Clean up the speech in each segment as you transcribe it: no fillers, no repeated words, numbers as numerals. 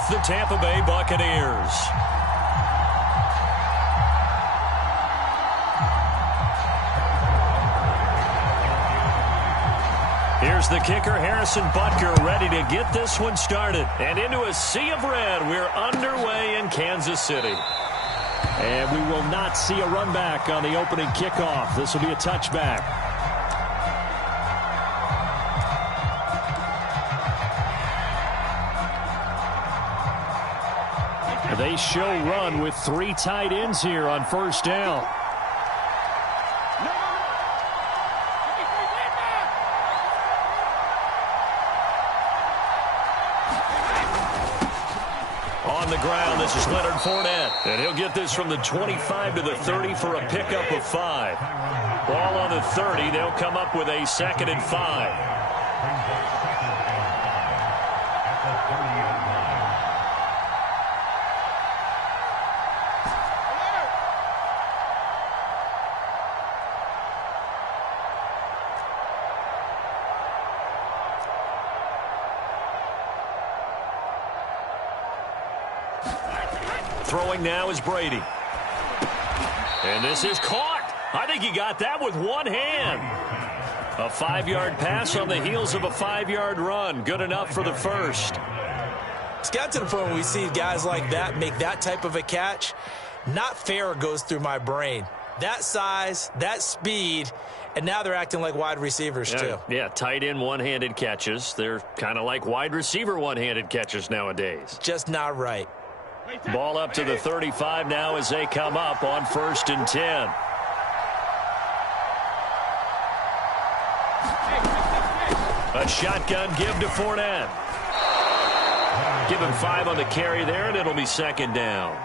with the Tampa Bay Buccaneers. Here's the kicker, Harrison Butker, ready to get this one started. And into a sea of red, we're underway in Kansas City. And we will not see a run back on the opening kickoff. This will be a touchback. They show run with 3 tight ends here on first down. On the ground, this is Leonard Fournette. And he'll get this from the 25 to the 30 for a pickup of 5. Ball on the 30. They'll come up with a 2nd and 5. Throwing now is Brady. And this is caught. I think he got that with one hand. A 5-yard pass on the heels of a 5-yard run. Good enough for the first. It's got to the point where we see guys like that make that type of a catch. Not fair goes through my brain. That size, that speed, and now they're acting like wide receivers too. Yeah, tight end one-handed catches. They're kind of like wide receiver one-handed catches nowadays. Just not right. Ball up to the 35 now as they come up on 1st and 10. A shotgun give to Fournette. Give him 5 on the carry there, and it'll be 2nd down.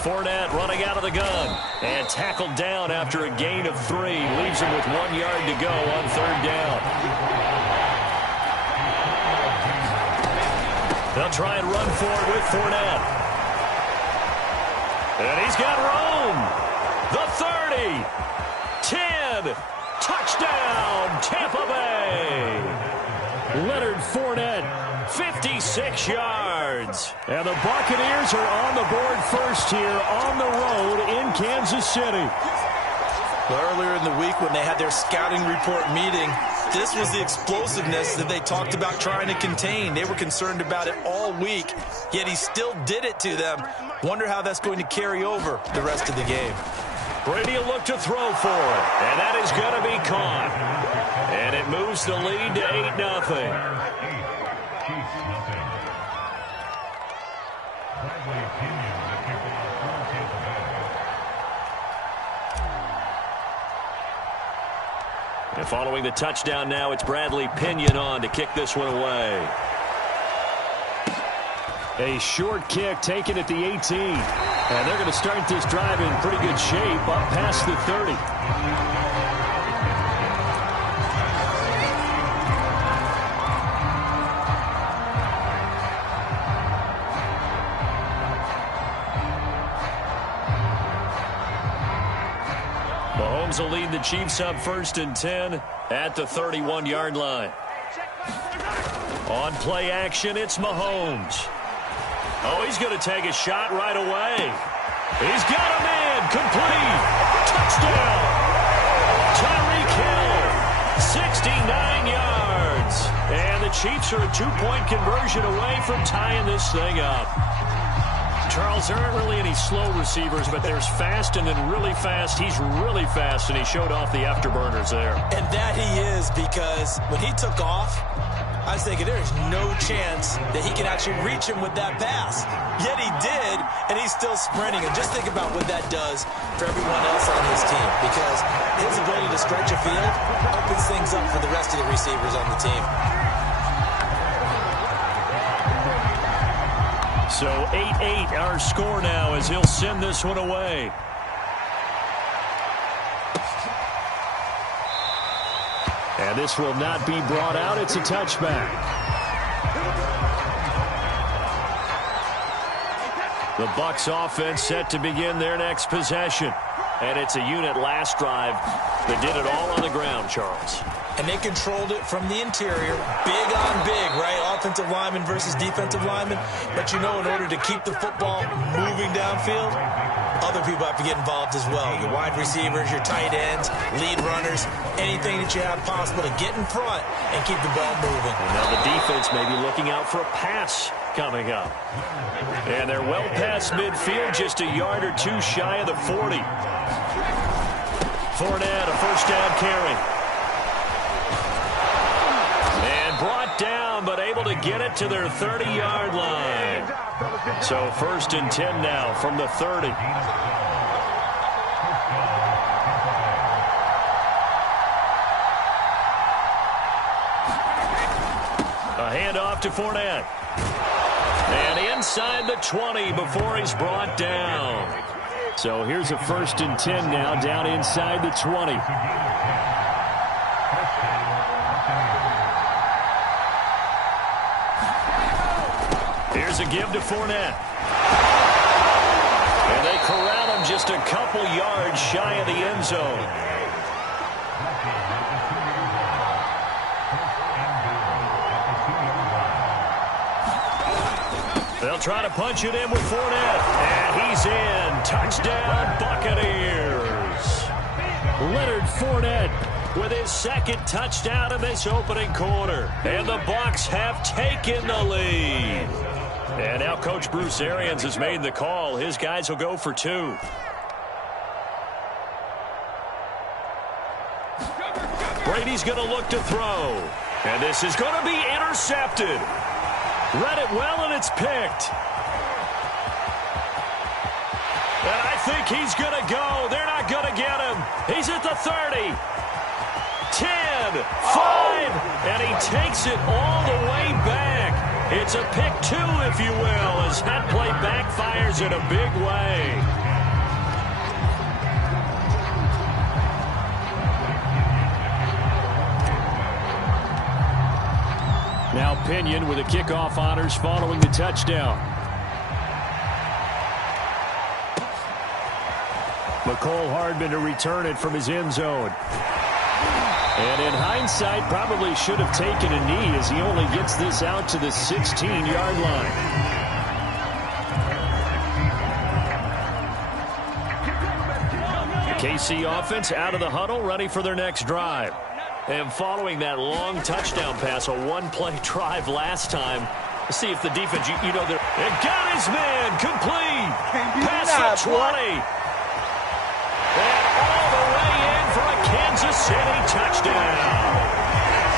Fournette running out of the gun and tackled down after a gain of 3. Leaves him with 1 yard to go on 3rd down. They'll try and run for it with Fournette. And he's got room. The 30. 10. Touchdown, Tampa Bay. Leonard Fournette. 56 yards. And the Buccaneers are on the board first here on the road in Kansas City. Well, earlier in the week when they had their scouting report meeting, this was the explosiveness that they talked about trying to contain. They were concerned about it all week, yet he still did it to them. Wonder how that's going to carry over the rest of the game. Brady will look to throw for it, and that is going to be caught. And it moves the lead to 8-0. And following the touchdown now, it's Bradley Pinion on to kick this one away. A short kick taken at the 18. And they're going to start this drive in pretty good shape up past the 30. Mahomes will lead the Chiefs up 1st and 10 at the 31-yard line. On play action, it's Mahomes. Oh, he's going to take a shot right away. He's got a man. Complete. Touchdown. Tyreek Hill. 69 yards. And the Chiefs are a 2-point conversion away from tying this thing up. Charles, there aren't really any slow receivers, but there's fast and then really fast. He's really fast, and he showed off the afterburners there. And that he is, because when he took off, I was thinking there's no chance that he can actually reach him with that pass. Yet he did, and he's still sprinting. And just think about what that does for everyone else on his team, because his ability to stretch a field opens things up for the rest of the receivers on the team. So 8-8 our score now as he'll send this one away. And this will not be brought out. It's a touchback. The Bucs offense set to begin their next possession. And it's a unit last drive that did it all on the ground, Charles. And they controlled it from the interior, big on big, right? Offensive lineman versus defensive lineman. But you know, in order to keep the football moving downfield, other people have to get involved as well. Your wide receivers, your tight ends, lead runners, anything that you have possible to get in front and keep the ball moving. And now the defense may be looking out for a pass coming up. And they're well past midfield, just a yard or two shy of the 40. Fournette, a first down carry. And brought down, but able to get it to their 30-yard line. So 1st and 10 now from the 30. A handoff to Fournette. And inside the 20 before he's brought down. So here's a 1st and 10 now, down inside the 20. Here's a give to Fournette. And they corral him just a couple yards shy of the end zone. They'll try to punch it in with Fournette. And he's in. Touchdown, Buccaneers. Leonard Fournette with his second touchdown in this opening quarter. And the Bucs have taken the lead. And now Coach Bruce Arians has made the call. His guys will go for 2. Brady's going to look to throw. And this is going to be intercepted. Read it well, and it's picked. And I think he's going to go. They're not going to get him. He's at the 30. 10, 5, and he takes it all the way back. It's a pick 2, if you will, as that play backfires in a big way. Now Pinion with the kickoff honors following the touchdown. McCole Hardman to return it from his end zone. And in hindsight, probably should have taken a knee as he only gets this out to the 16-yard line. The KC offense out of the huddle, ready for their next drive. And following that long touchdown pass, a one-play drive last time, let's see if the defense, you know, it got his man complete. Pass to 20. And all the way in for a Kansas City touchdown.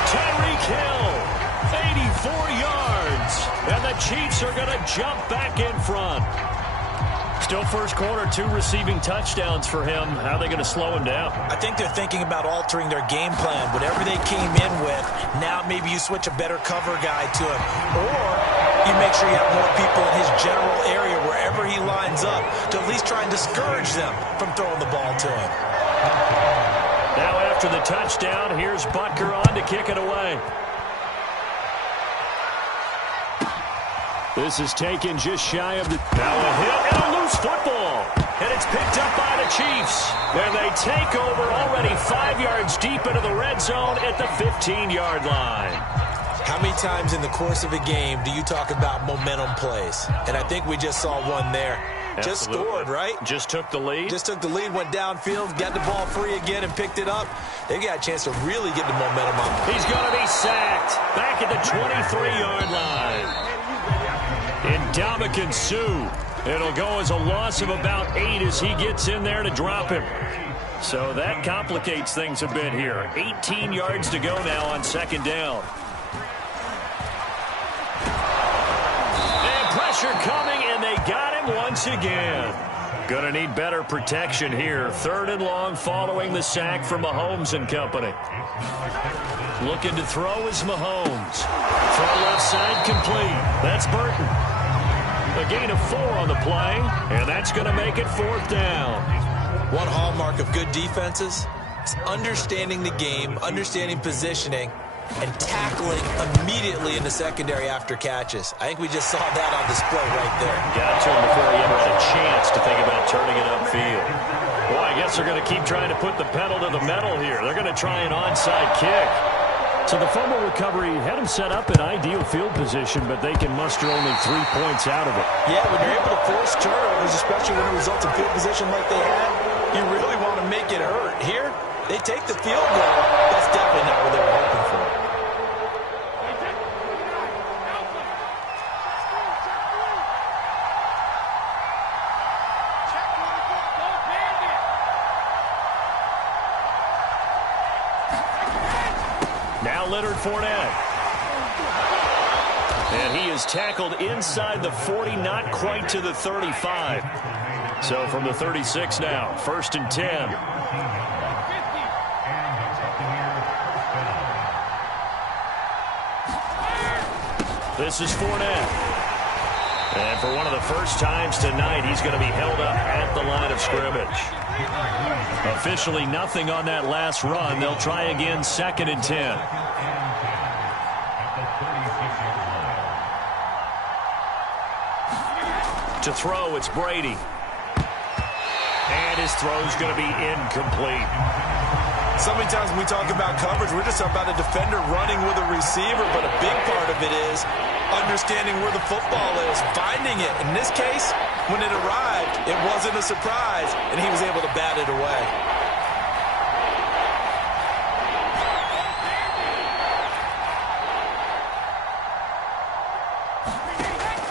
Tyreek Hill, 84 yards. And the Chiefs are going to jump back in front. Still first quarter, 2 receiving touchdowns for him. How are they going to slow him down? I think they're thinking about altering their game plan. Whatever they came in with, now maybe you switch a better cover guy to him. Or you make sure you have more people in his general area wherever he lines up to at least try and discourage them from throwing the ball to him. Now after the touchdown, here's Butker on to kick it away. This is taken just shy of the... Now a hit and a loose football. And it's picked up by the Chiefs. And they take over already 5 yards deep into the red zone at the 15-yard line. How many times in the course of a game do you talk about momentum plays? And I think we just saw one there. Absolutely. Just scored, right? Just took the lead. Just took the lead, went downfield, got the ball free again and picked it up. They got a chance to really get the momentum up. He's going to be sacked back at the 23-yard line. Ndamukong Suh. It'll go as a loss of about 8 as he gets in there to drop him. So that complicates things a bit here. 18 yards to go now on second down. And pressure coming, and they got him once again. Going to need better protection here. 3rd and long following the sack from Mahomes and company. Looking to throw is Mahomes. Throw left side complete. That's Burton. A gain of 4 on the play, and that's going to make it 4th down. One hallmark of good defenses, It's understanding the game, understanding positioning, and tackling immediately in the secondary after catches. I think we just saw that on display right there. Got to him before he ever had a chance to think about turning it upfield. Boy, I guess they're going to keep trying to put the pedal to the metal here. They're going to try an onside kick. So the fumble recovery had them set up in ideal field position, but they can muster only 3 points out of it. Yeah, when you're able to force turnovers, especially when it results in field position like they had, you really want to make it hurt. Here, they take the field goal. That's definitely not what they were hoping for. Now Leonard Fournette. And he is tackled inside the 40, not quite to the 35. So from the 36 now, 1st and 10. This is Fournette. And for one of the first times tonight, he's going to be held up at the line of scrimmage. Officially nothing on that last run. They'll try again, 2nd and 10. To throw, it's Brady. And his throw's going to be incomplete. So many times when we talk about coverage, we're just about a defender running with a receiver, but a big part of it is understanding where the football is, finding it. In this case, when it arrived, it wasn't a surprise, and he was able to bat it away.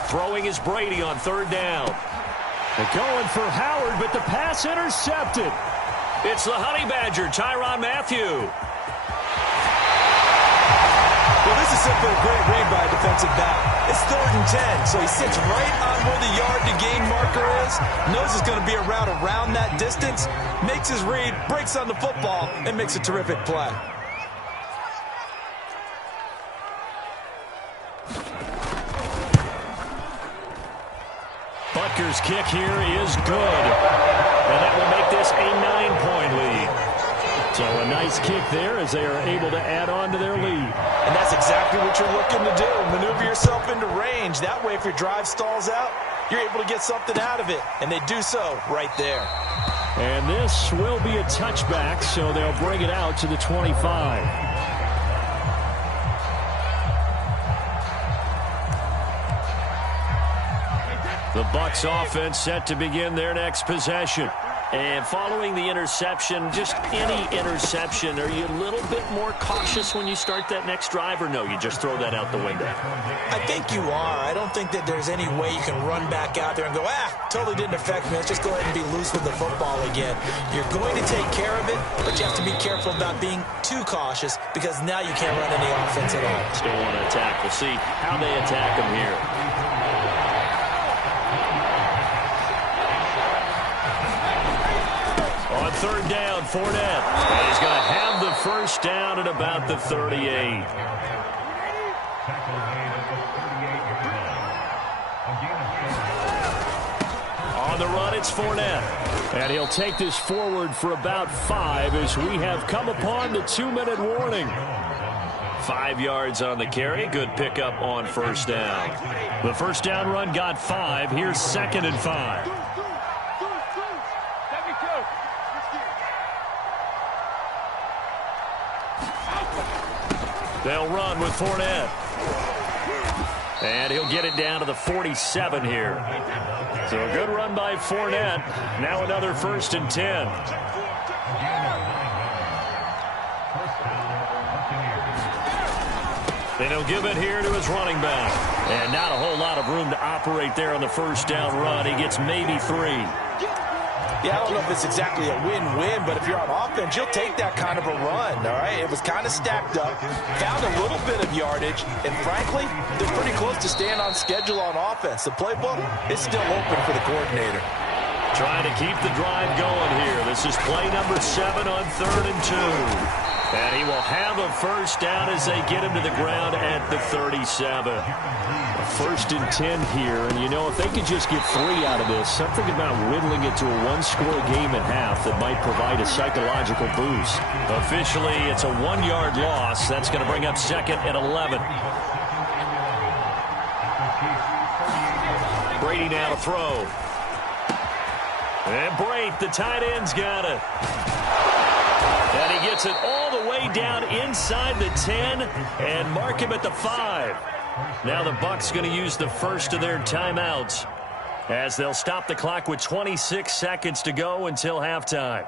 Throwing is Brady on 3rd down. They're going for Howard, but the pass intercepted. It's the Honey Badger, Tyrann Mathieu. Well, this is simply a great read by a defensive back. It's 3rd and 10, so he sits right on where the yard-to-gain marker is, knows it's going to be a route around that distance, makes his read, breaks on the football, and makes a terrific play. Butker's kick here is good. And that will make this a 9-point lead. So a nice kick there as they are able to add on to their lead. And that's exactly what you're looking to do. Maneuver yourself into range. That way, if your drive stalls out, you're able to get something out of it. And they do so right there. And this will be a touchback, so they'll bring it out to the 25. The Bucs offense set to begin their next possession. And following the interception, just any interception, are you a little bit more cautious when you start that next drive, or no, you just throw that out the window? I think you are. I don't think that there's any way you can run back out there and go, totally didn't affect me. Let's just go ahead and be loose with the football again. You're going to take care of it, but you have to be careful about being too cautious because now you can't run any offense at all. Still want to attack. We'll see how they attack him here. On 3rd down, Fournette. And he's going to have the first down at about the 38. On the run, it's Fournette. And he'll take this forward for about 5 as we have come upon the 2-minute warning. 5 yards on the carry. Good pickup on 1st down. The first down run got 5. Here's 2nd and 5. They'll run with Fournette. And he'll get it down to the 47 here. So a good run by Fournette. Now another 1st and 10. Then he'll give it here to his running back. And not a whole lot of room to operate there on the first down run. He gets maybe 3. Yeah, I don't know if it's exactly a win-win, but if you're on offense, you'll take that kind of a run, all right? It was kind of stacked up, found a little bit of yardage, and frankly, they're pretty close to staying on schedule on offense. The playbook is still open for the coordinator. Trying to keep the drive going here. This is play number 7 on 3rd and 2. And he will have a first down as they get him to the ground at the 37. A 1st and 10 here. And, you know, if they could just get 3 out of this, something about whittling it to a one-score game at half that might provide a psychological boost. Officially, it's a 1-yard loss. That's going to bring up 2nd and 11. Brady now to throw. And Brate, the tight end's got it. And he gets it all the way down inside the 10 and mark him at the 5. Now the Bucs going to use the first of their timeouts as they'll stop the clock with 26 seconds to go until halftime.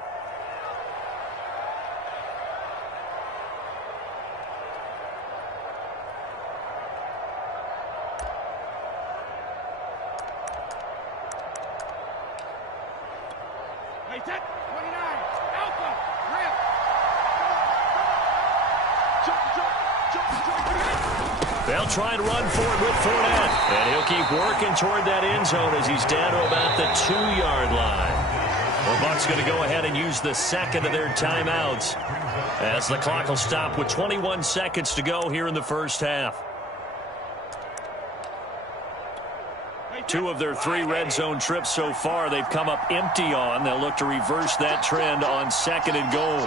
They'll try and run for it with Fournette. And he'll keep working toward that end zone as he's down to about the 2-yard line. The Bucs going to go ahead and use the second of their timeouts as the clock will stop with 21 seconds to go here in the first half. 2 of their 3 red zone trips so far they've come up empty on. They'll look to reverse that trend on 2nd and goal.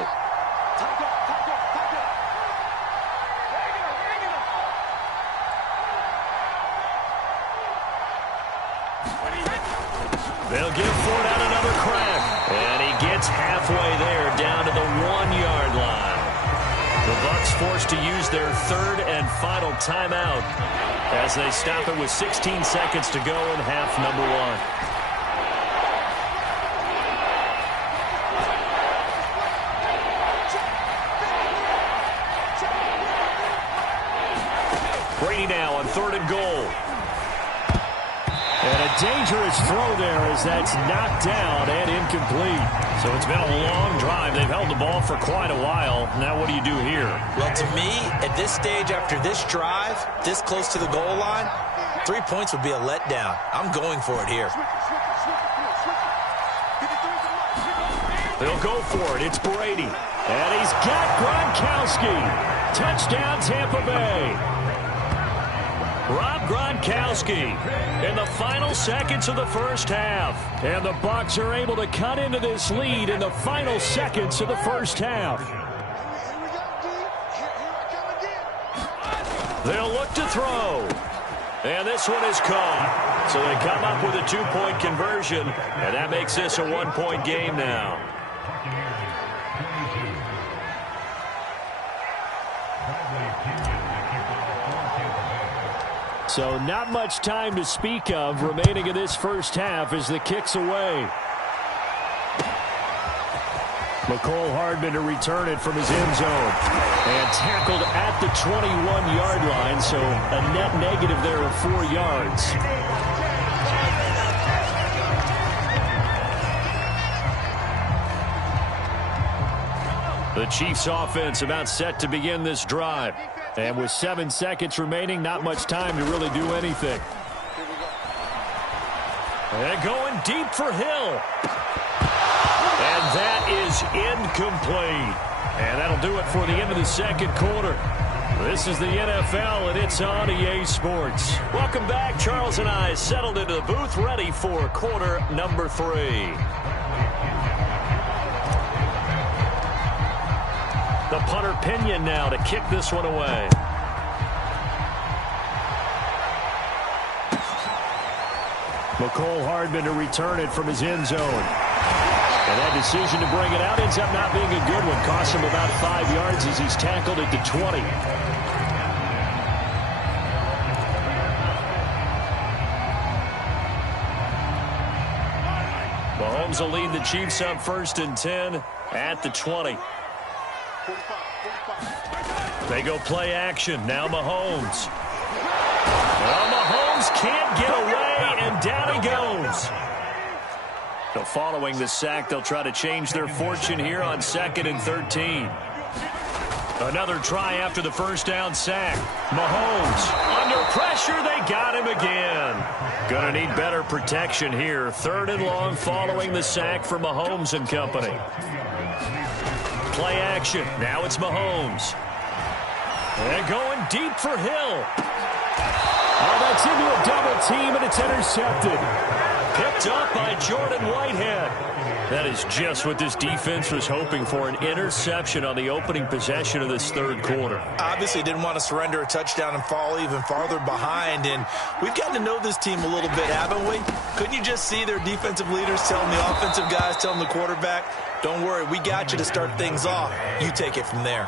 They'll give Fournette another crack. And he gets halfway there down to the 1-yard line. The Bucs forced to use their 3rd and final timeout as they stop it with 16 seconds to go in half number 1. Brady now on 3rd and goal. And a dangerous throw there as that's knocked down and incomplete. So it's been a long drive. They've held the ball for quite a while. Now what do you do here? Well, to me, at this stage after this drive, this close to the goal line, 3 points would be a letdown. I'm going for it here. They'll go for it. It's Brady. And he's got Gronkowski. Touchdown, Tampa Bay. Rob Gronkowski in the final seconds of the first half. And the Bucs are able to cut into this lead in the final seconds of the first half. They'll look to throw. And this one is caught. So they come up with a 2-point conversion. And that makes this a 1-point game now. So not much time to speak of remaining in this first half as the kick's away. McCole Hardman to return it from his end zone. And tackled at the 21-yard line, so a net negative there of 4 yards. The Chiefs offense about set to begin this drive. And with 7 seconds remaining, not much time to really do anything. And going deep for Hill. And that is incomplete. And that'll do it for the end of the second quarter. This is the NFL, and it's on EA Sports. Welcome back. Charles and I settled into the booth, ready for quarter number 3. The punter Pinion now to kick this one away. McCole Hardman to return it from his end zone. And that decision to bring it out ends up not being a good one. Costs him about 5 yards as he's tackled at the 20. Mahomes will lead the Chiefs up 1st and 10 at the 20. They go play action. Now Mahomes. Well, Mahomes can't get away, and down he goes. So following the sack, they'll try to change their fortune here on 2nd and 13. Another try after the first down sack. Mahomes under pressure. They got him again. Gonna need better protection here. 3rd and long following the sack for Mahomes and company. Play action. Now it's Mahomes. And going deep for Hill. Oh, that's into a double team, and it's intercepted. Picked up by Jordan Whitehead. That is just what this defense was hoping for, an interception on the opening possession of this 3rd quarter. Obviously didn't want to surrender a touchdown and fall even farther behind, and we've gotten to know this team a little bit, haven't we? Couldn't you just see their defensive leaders telling the offensive guys, telling the quarterback, don't worry, we got you to start things off. You take it from there.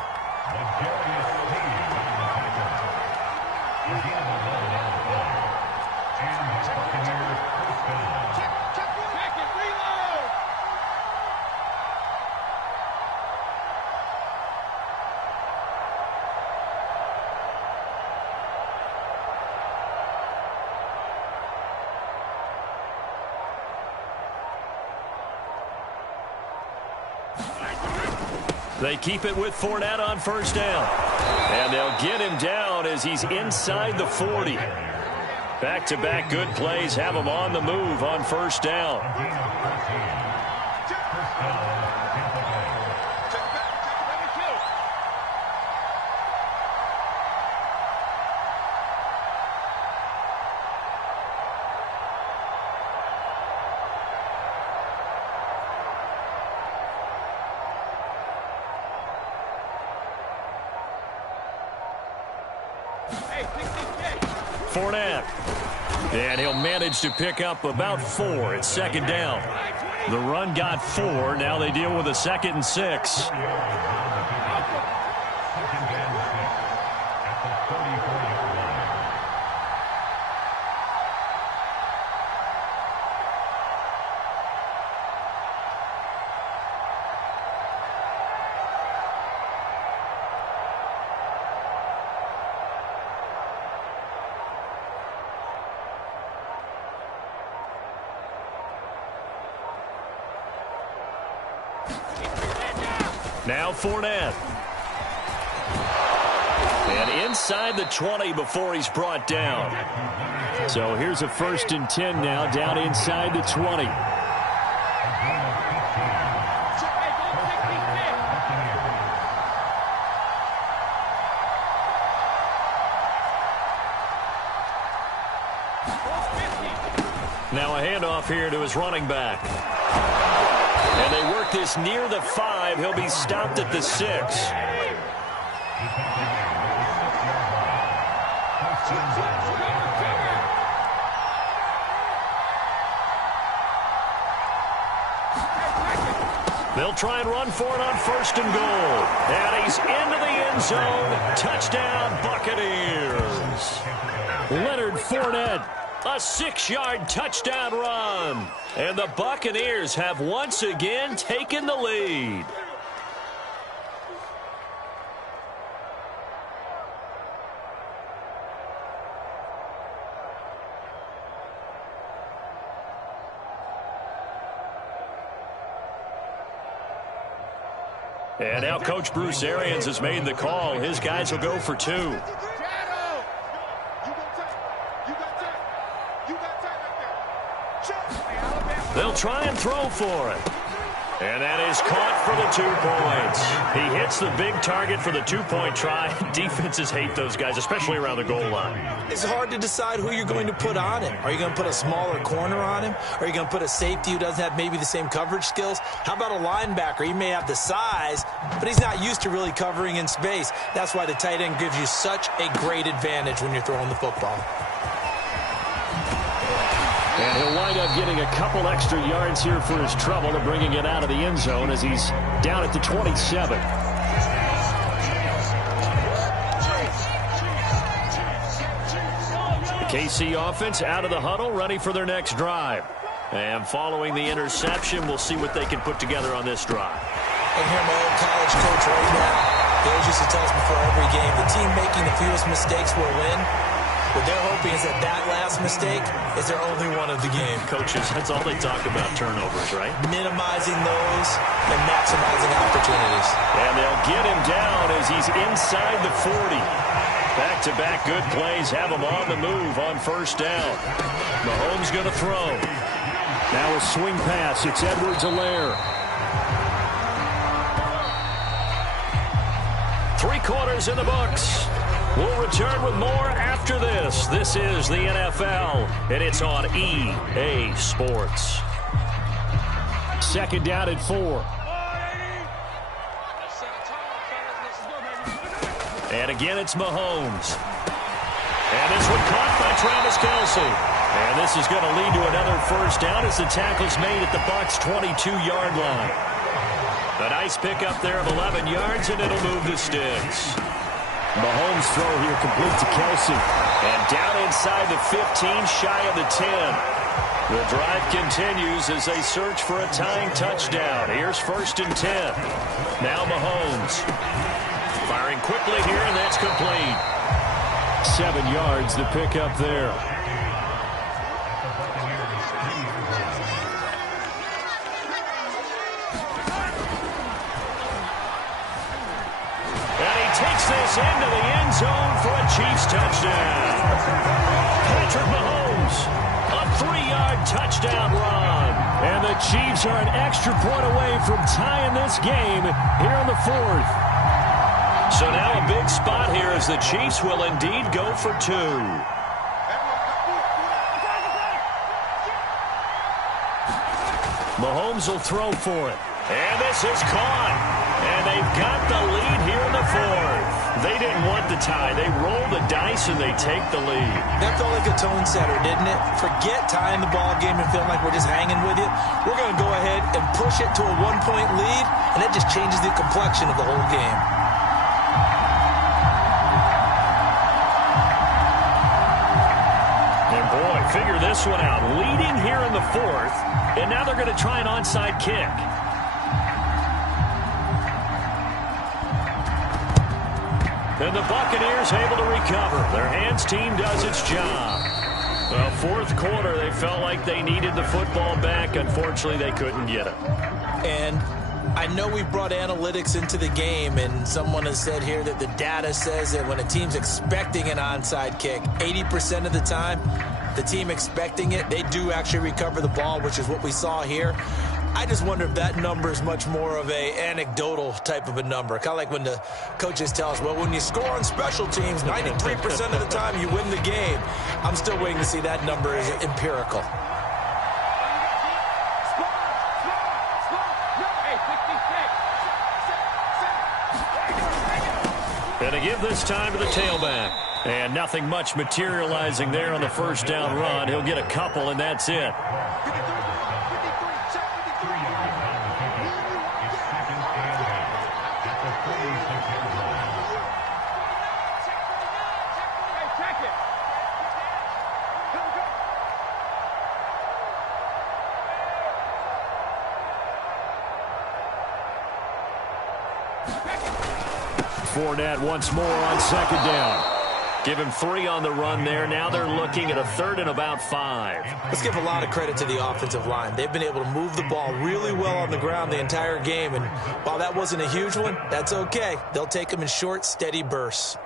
They keep it with Fournette on 1st down. And they'll get him down as he's inside the 40. Back-to-back good plays have him on the move on 1st down. Fournette. And he'll manage to pick up about 4. It's 2nd down. The run got 4. Now they deal with a 2nd and 6. Now Fournette. And inside the 20 before he's brought down. So here's a 1st and 10 now, down inside the 20. Now a handoff here to his running back. And they work this near the 5. He'll be stopped at the 6. They'll try and run for it on 1st and goal. And he's into the end zone. Touchdown, Buccaneers. Leonard Fournette. A 6-yard touchdown run. And the Buccaneers have once again taken the lead. And now Coach Bruce Arians has made the call. His guys will go for 2. They'll try and throw for it. And that is caught for the 2 points. He hits the big target for the 2-point try. Defenses hate those guys, especially around the goal line. It's hard to decide who you're going to put on him. Are you going to put a smaller corner on him? Are you going to put a safety who doesn't have maybe the same coverage skills? How about a linebacker? He may have the size, but he's not used to really covering in space. That's why the tight end gives you such a great advantage when you're throwing the football. And he'll wind up getting a couple extra yards here for his trouble of bringing it out of the end zone as he's down at the 27. The KC offense out of the huddle, ready for their next drive. And following the interception, we'll see what they can put together on this drive. I hear my old college coach right now. He always used to tell us before every game, the team making the fewest mistakes will win. What they're hoping is that that last mistake is their only one of the game. Coaches, that's all they talk about, turnovers, right? Minimizing those and maximizing opportunities. And they'll get him down as he's inside the 40. Back-to-back good plays have him on the move on first down. Mahomes going to throw. Now a swing pass. It's Edwards-Helaire. 3 quarters in the books. We'll return with more after this. This is the NFL, and it's on EA Sports. Second down at 4. And again, it's Mahomes. And this one caught by Travis Kelce. And this is going to lead to another first down as the tackle's made at the Bucs' 22-yard line. A nice pickup there of 11 yards, and it'll move the sticks. Mahomes' throw here complete to Kelce. And down inside the 15, shy of the 10. The drive continues as they search for a tying touchdown. Here's first and 10. Now Mahomes. Firing quickly here, and that's complete. 7 yards to pick up there. And he takes this into the end zone for a Chiefs touchdown. Patrick Mahomes, a 3-yard touchdown run. And the Chiefs are an extra point away from tying this game here in the 4th. So now a big spot here as the Chiefs will indeed go for 2. Mahomes will throw for it. And this is caught. And they've got the lead here in the 4th. They didn't want the tie. They roll the dice and they take the lead. That felt like a tone setter, didn't it? Forget tying the ball game and feeling like we're just hanging with you. We're going to go ahead and push it to a 1-point lead, and that just changes the complexion of the whole game. Figure this one out. Leading here in the 4th, and now they're going to try an onside kick. And the Buccaneers able to recover. Their hands team does its job. Well, 4th quarter, they felt like they needed the football back. Unfortunately, they couldn't get it. And I know we brought analytics into the game, and someone has said here that the data says that when a team's expecting an onside kick, 80% of the time, the team expecting it, they do actually recover the ball, which is what we saw here. I just wonder if that number is much more of a anecdotal type of a number. Kind of like when the coaches tell us, well, when you score on special teams, 93% of the time you win the game. I'm still waiting to see that number is empirical. And to give this time to the tailback. And nothing much materializing there on the first down run. He'll get a couple, and that's it. Fournette once more on second down. Give him 3 on the run there. Now they're looking at a 3rd and about 5. Let's give a lot of credit to the offensive line. They've been able to move the ball really well on the ground the entire game. And while that wasn't a huge one, that's okay. They'll take them in short, steady bursts.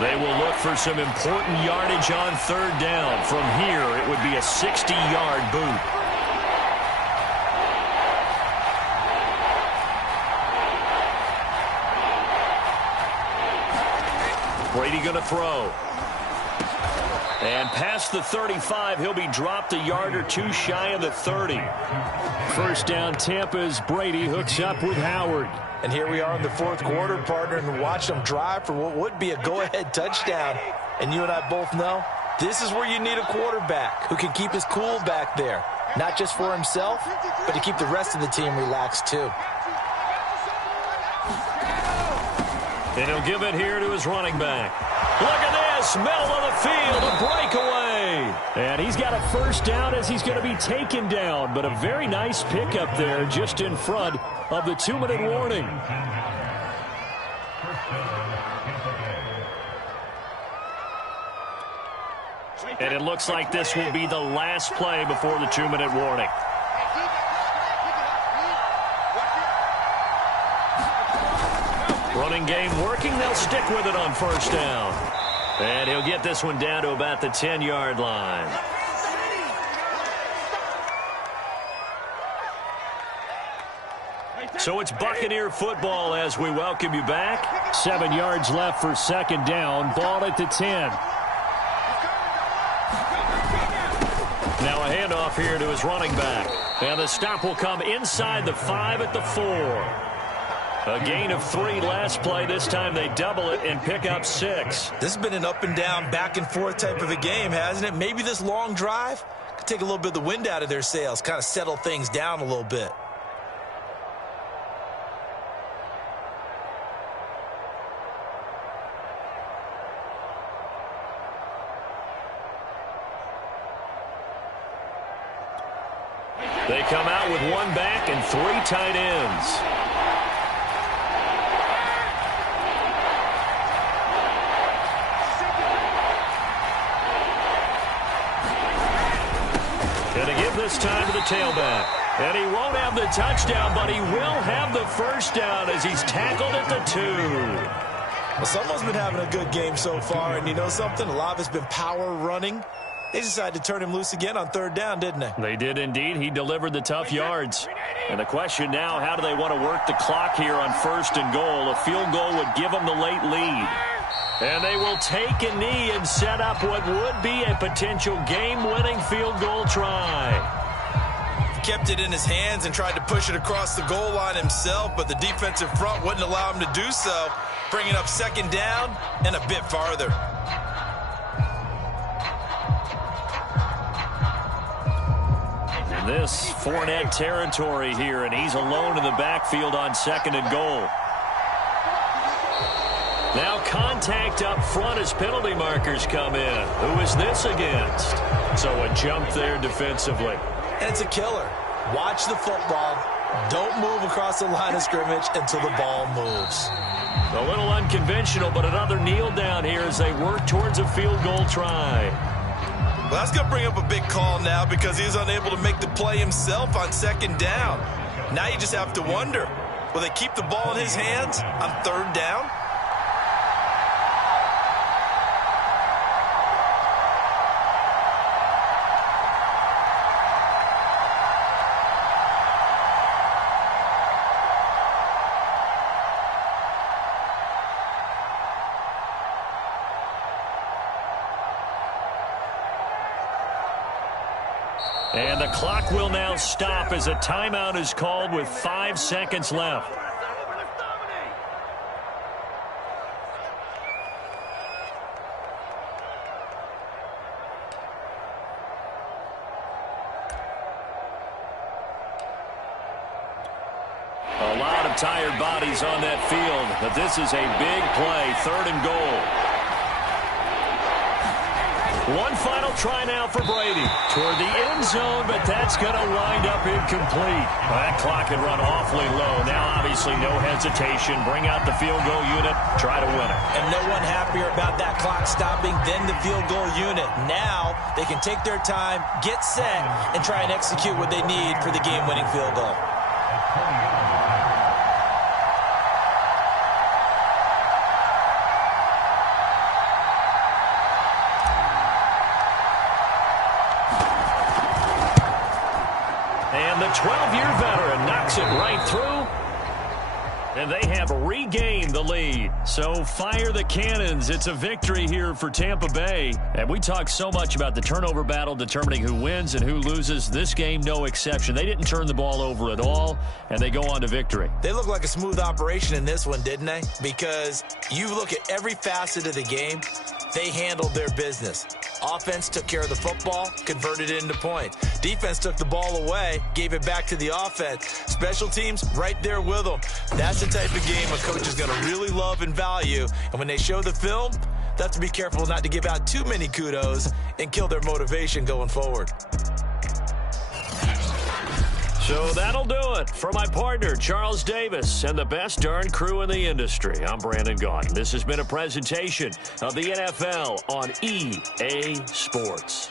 They will look for some important yardage on 3rd down. From here, it would be a 60-yard boot. Brady going to throw. And past the 35, he'll be dropped a yard or 2 shy of the 30. First down, Tampa's Brady hooks up with Howard. And here we are in the 4th quarter, partner, and watch them drive for what would be a go-ahead touchdown. And you and I both know this is where you need a quarterback who can keep his cool back there. Not just for himself, but to keep the rest of the team relaxed too. And he'll give it here to his running back. Look at this, middle of the field, a breakaway. And he's got a first down as he's going to be taken down. But a very nice pickup there just in front of the 2-minute warning. And it looks like this will be the last play before the 2-minute warning. Running game working. They'll stick with it on first down. And he'll get this one down to about the 10-yard line. So it's Buccaneer football as we welcome you back. 7 yards left for second down. Ball at the 10. Now a handoff here to his running back. And the stop will come inside the 5 at the 4. A gain of 3 last play. This time they double it and pick up 6. This has been an up and down, back and forth type of a game, hasn't it? Maybe this long drive could take a little bit of the wind out of their sails, kind of settle things down a little bit. They come out with 1 back and 3 tight ends. Going to give this time to the tailback. And he won't have the touchdown, but he will have the first down as he's tackled at the 2. Well, someone's been having a good game so far, and you know something? A lot of it's been power running. They decided to turn him loose again on 3rd down, didn't they? They did indeed. He delivered the tough yards. And the question now, how do they want to work the clock here on 1st and goal? A field goal would give them the late lead. And they will take a knee and set up what would be a potential game-winning field goal try. He kept it in his hands and tried to push it across the goal line himself, but the defensive front wouldn't allow him to do so, bringing up 2nd down and a bit farther. This Fournette territory here, and he's alone in the backfield on 2nd and goal. Now contact up front as penalty markers come in. Who is this against? So a jump there defensively. And it's a killer. Watch the football. Don't move across the line of scrimmage until the ball moves. A little unconventional, but another kneel down here as they work towards a field goal try. Well, that's going to bring up a big call now because he's unable to make the play himself on 2nd down. Now you just have to wonder, will they keep the ball in his hands on 3rd down? And the clock will now stop as a timeout is called with 5 seconds left. A lot of tired bodies on that field, but this is a big play, 3rd and goal. One final try now for Brady toward the end zone, but that's going to wind up incomplete. That clock had run awfully low. Now, obviously, no hesitation. Bring out the field goal unit, try to win it. And no one happier about that clock stopping than the field goal unit. Now they can take their time, get set, and try and execute what they need for the game-winning field goal. And the 12-year veteran knocks it right through. And they have regained the lead. So fire the cannons. It's a victory here for Tampa Bay. And we talk so much about the turnover battle determining who wins and who loses. This game, no exception. They didn't turn the ball over at all, and they go on to victory. They look like a smooth operation in this one, didn't they? Because you look at every facet of the game, they handled their business. Offense took care of the football, converted it into points. Defense took the ball away, gave it back to the offense. Special teams, right there with them. That's the type of game a coach is going to really love and value. And when they show the film, they have to be careful not to give out too many kudos and kill their motivation going forward. So that'll do it. For my partner, Charles Davis, and the best darn crew in the industry, I'm Brandon Gaudin. This has been a presentation of the NFL on EA Sports.